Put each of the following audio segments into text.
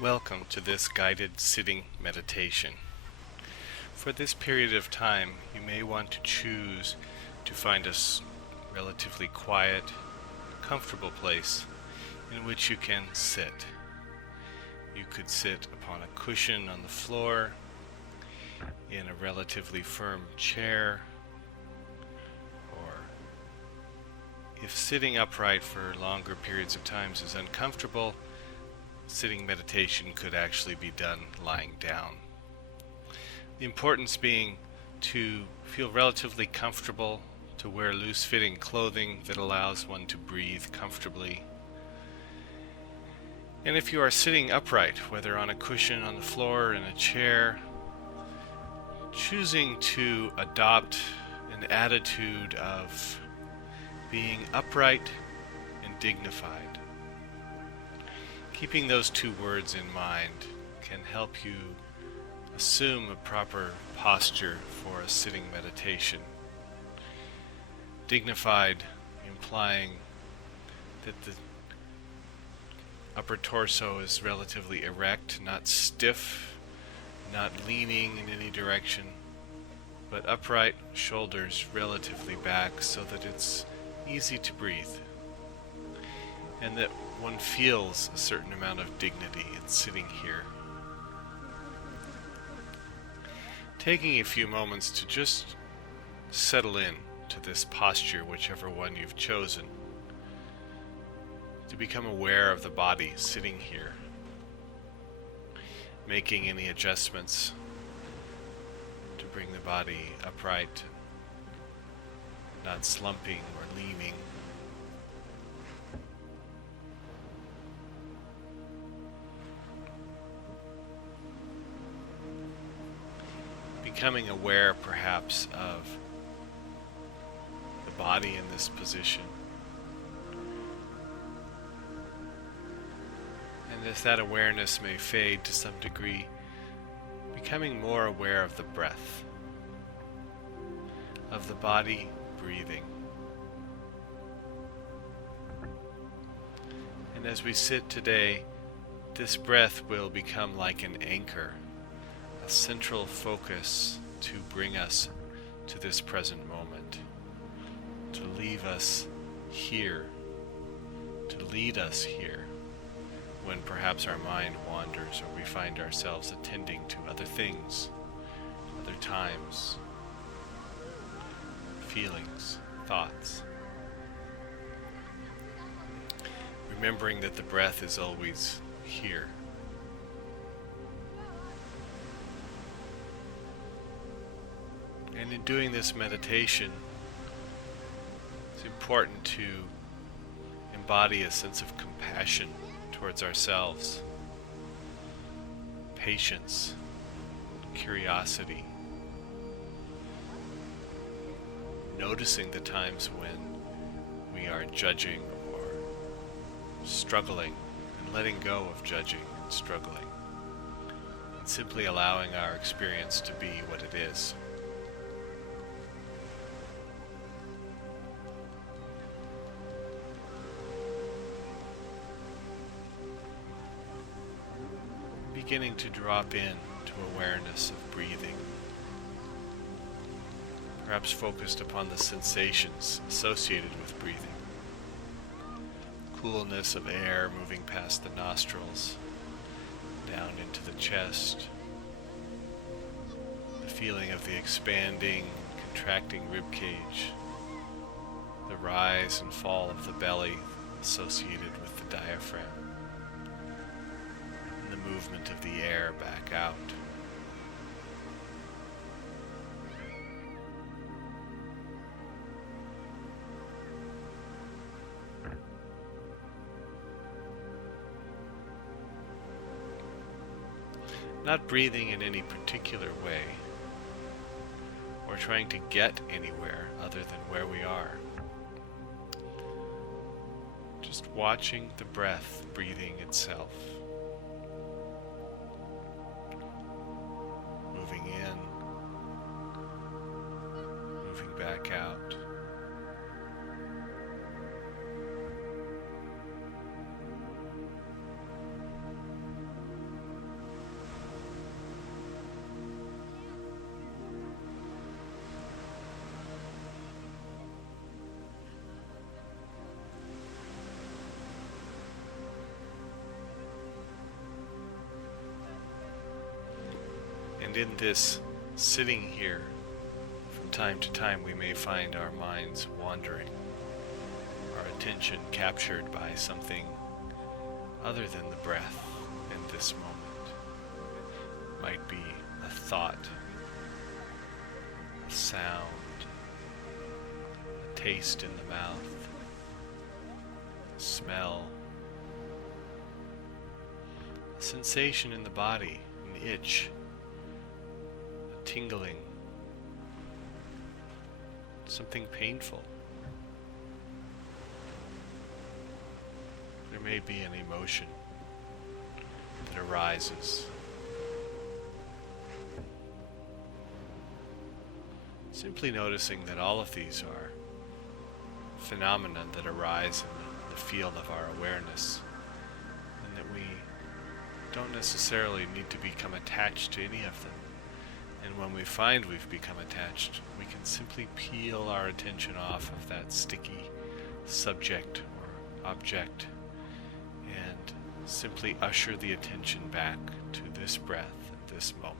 Welcome to this guided sitting meditation. For this period of time, you may want to choose to find a relatively quiet, comfortable place in which you can sit. You could sit upon a cushion on the floor, in a relatively firm chair, or if sitting upright for longer periods of time is uncomfortable, sitting meditation could actually be done lying down. The importance being to feel relatively comfortable, to wear loose-fitting clothing that allows one to breathe comfortably. And if you are sitting upright, whether on a cushion on the floor or in a chair, choosing to adopt an attitude of being upright and dignified. Keeping those two words in mind can help you assume a proper posture for a sitting meditation. Dignified, implying that the upper torso is relatively erect, not stiff, not leaning in any direction, but upright, shoulders relatively back so that it's easy to breathe, and that one feels a certain amount of dignity in sitting here. Taking a few moments to just settle in to this posture, whichever one you've chosen, to become aware of the body sitting here, making any adjustments to bring the body upright, not slumping or leaning. Becoming aware perhaps of the body in this position. And as that awareness may fade to some degree, becoming more aware of the breath, of the body breathing. And as we sit today, this breath will become like an anchor, a central focus to bring us to this present moment, to leave us here, to lead us here when perhaps our mind wanders or we find ourselves attending to other things, other times, feelings, thoughts. Remembering that the breath is always here. And in doing this meditation, it's important to embody a sense of compassion towards ourselves, patience, curiosity, noticing the times when we are judging or struggling, and letting go of judging and struggling, and simply allowing our experience to be what it is. Beginning to drop in to awareness of breathing, perhaps focused upon the sensations associated with breathing. Coolness of air moving past the nostrils, down into the chest, the feeling of the expanding, contracting ribcage, the rise and fall of the belly associated with the diaphragm, the movement of the air back out. Not breathing in any particular way, or trying to get anywhere other than where we are. Just watching the breath breathing itself. Moving in, moving back out. And in this sitting here, from time to time we may find our minds wandering, our attention captured by something other than the breath in this moment. It might be a thought, a sound, a taste in the mouth, a smell, a sensation in the body, an itch, a tingling, something painful. There may be an emotion that arises. Simply noticing that all of these are phenomena that arise in the field of our awareness, and that we don't necessarily need to become attached to any of them. And when we find we've become attached, we can simply peel our attention off of that sticky subject or object and simply usher the attention back to this breath at this moment.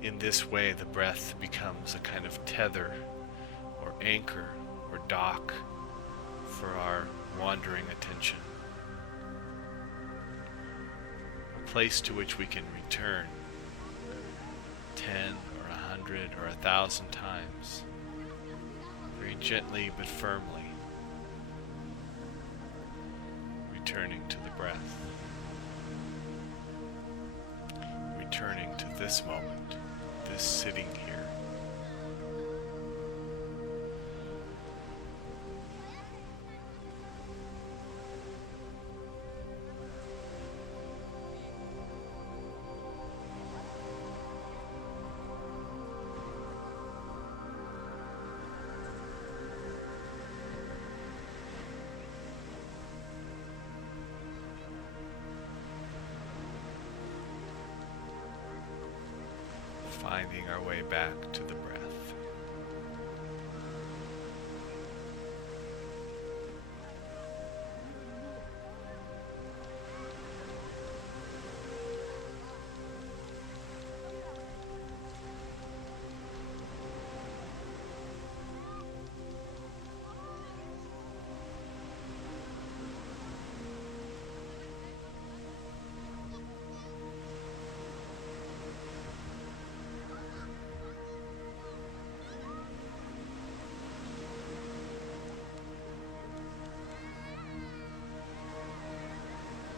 In this way, the breath becomes a kind of tether or anchor or dock for our wandering attention. A place to which we can return 10 or 100 or 1,000 times, very gently but firmly, returning to the breath, returning to this moment, this sitting here. Finding our way back to the breath.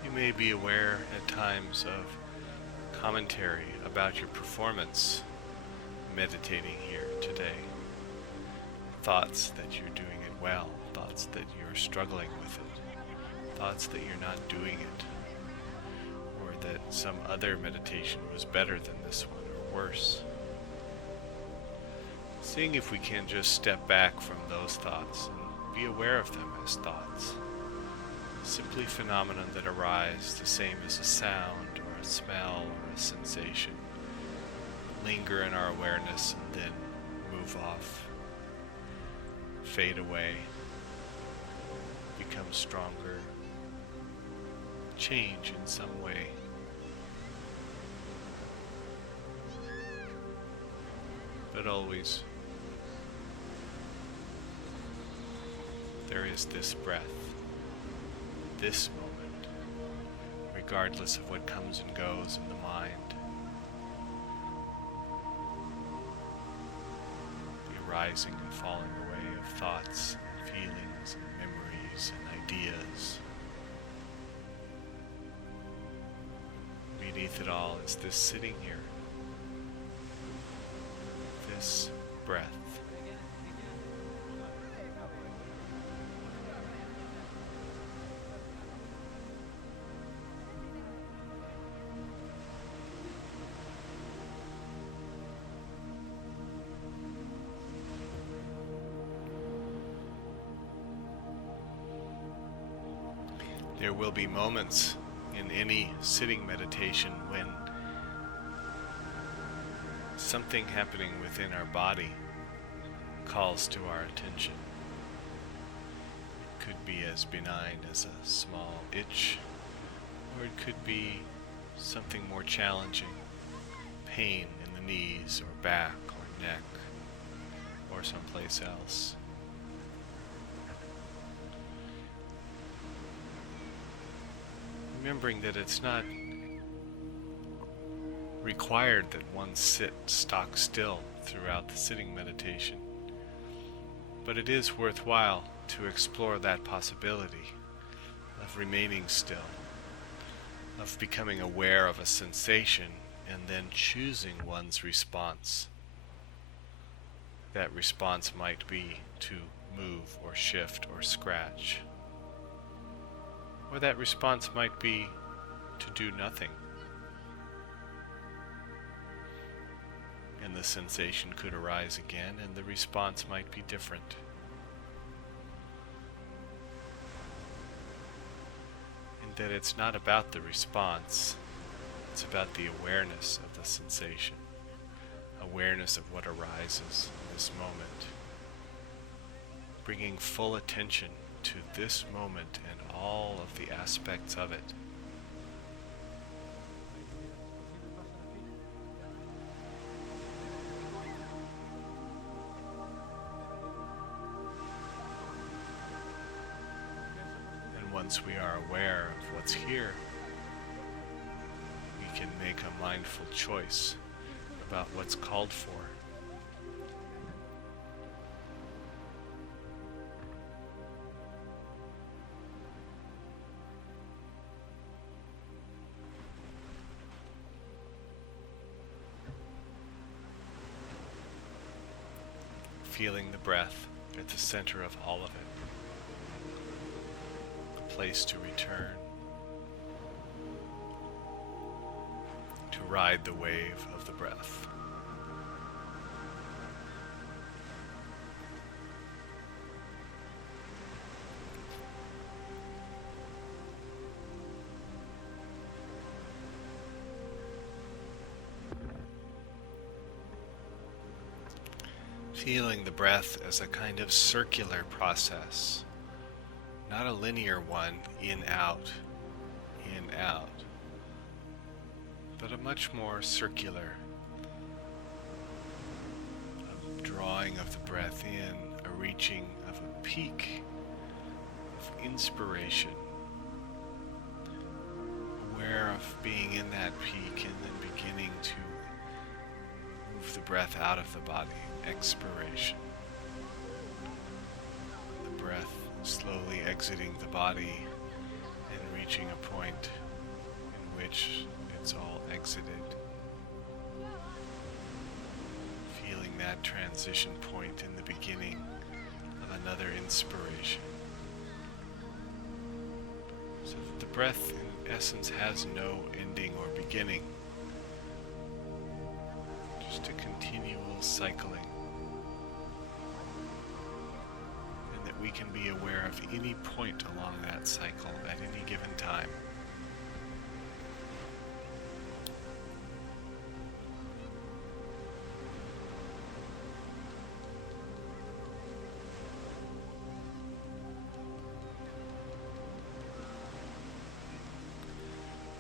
You may be aware at times of commentary about your performance meditating here today. Thoughts that you're doing it well, thoughts that you're struggling with it, thoughts that you're not doing it, or that some other meditation was better than this one or worse. Seeing if we can just step back from those thoughts and be aware of them as thoughts. Simply phenomena that arise the same as a sound or a smell or a sensation. Linger in our awareness and then move off, fade away, become stronger, change in some way. But always there is this breath. This moment, regardless of what comes and goes in the mind, the arising and falling away of thoughts and feelings and memories and ideas. Beneath it all is this sitting here, this breath. There will be moments in any sitting meditation when something happening within our body calls to our attention. It could be as benign as a small itch, or it could be something more challenging, pain in the knees or back or neck or someplace else. Remembering that it's not required that one sit stock still throughout the sitting meditation, but it is worthwhile to explore that possibility of remaining still, of becoming aware of a sensation and then choosing one's response. That response might be to move or shift or scratch, or that response might be to do nothing. And the sensation could arise again, and the response might be different. And that it's not about the response, it's about the awareness of the sensation, awareness of what arises in this moment, bringing full attention to this moment and all of the aspects of it. Once we are aware of what's here, we can make a mindful choice about what's called for. Feeling the breath at the center of all of it. Place to return, to ride the wave of the breath. Feeling the breath as a kind of circular process. Not a linear one, in, out, but a much more circular, a drawing of the breath in, a reaching of a peak of inspiration, aware of being in that peak and then beginning to move the breath out of the body, expiration. The breath slowly exiting the body and reaching a point in which it's all exited. Feeling that transition point in the beginning of another inspiration. So that the breath in essence has no ending or beginning, just a continual cycling. We can be aware of any point along that cycle at any given time.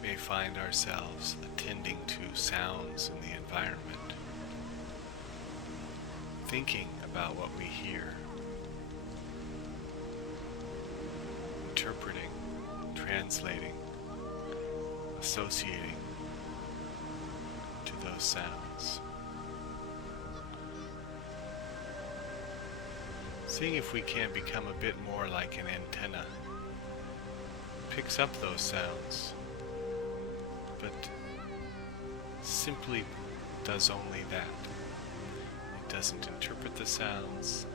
We may find ourselves attending to sounds in the environment, thinking about what we hear, interpreting, translating, associating to those sounds. Seeing if we can become a bit more like an antenna. Picks up those sounds, but simply does only that. It doesn't interpret the sounds,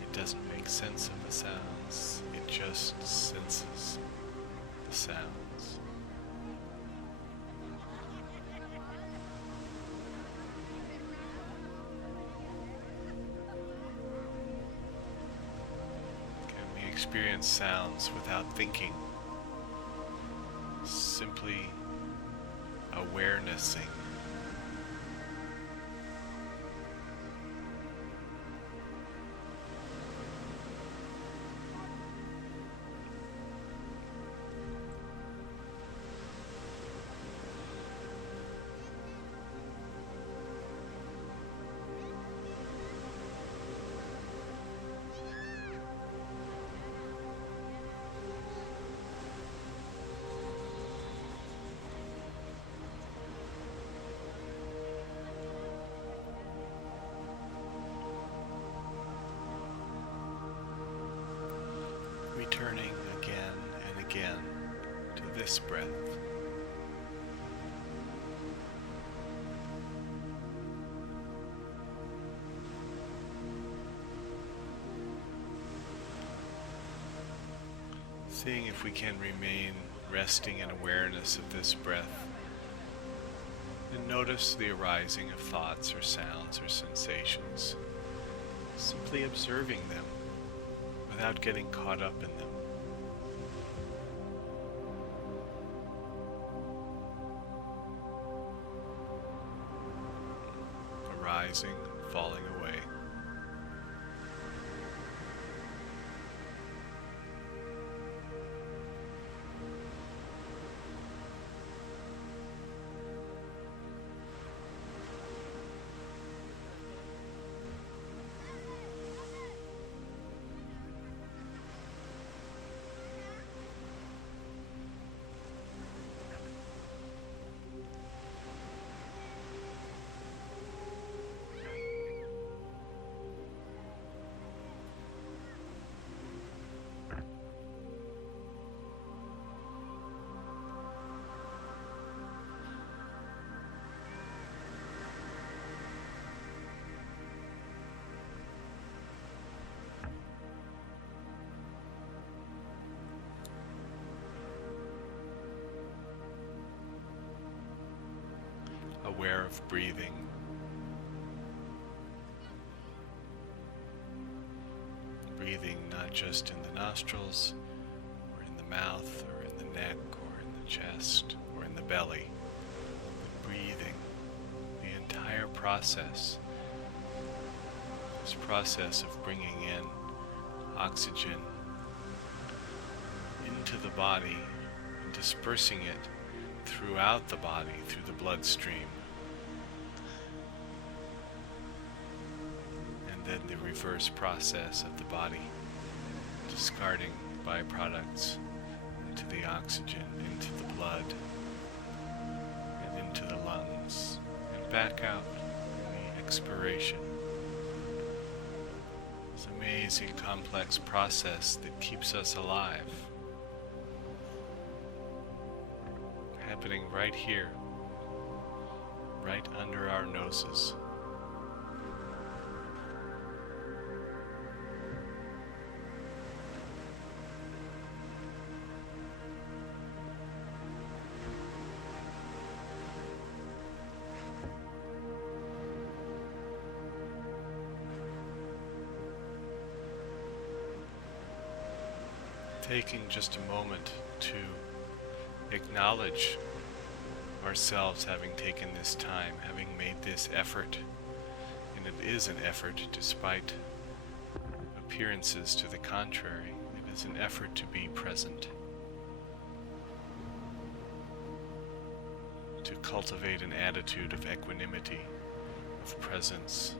it doesn't make sense of the sounds, it just senses the sounds. Can we experience sounds without thinking? Simply awarenessing. returning again and again to this breath. Seeing if we can remain resting in awareness of this breath and notice the arising of thoughts or sounds or sensations, simply observing them without getting caught up in them. Arising, falling away. Aware of breathing. Breathing not just in the nostrils, or in the mouth, or in the neck, or in the chest, or in the belly. But breathing, the entire process. This process of bringing in oxygen into the body and dispersing it throughout the body, through the bloodstream. And then the reverse process of the body, discarding byproducts into the oxygen, into the blood, and into the lungs, and back out in the expiration. This amazing complex process that keeps us alive. Happening right here, right under our noses. Taking just a moment to acknowledge ourselves having taken this time, having made this effort, and it is an effort despite appearances to the contrary. It is an effort to be present, to cultivate an attitude of equanimity, of presence,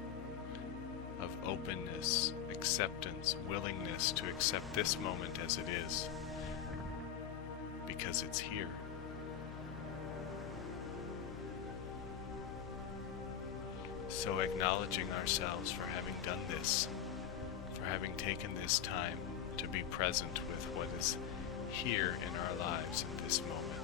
of openness, acceptance, willingness to accept this moment as it is, because it's here. So acknowledging ourselves for having done this, for having taken this time to be present with what is here in our lives in this moment.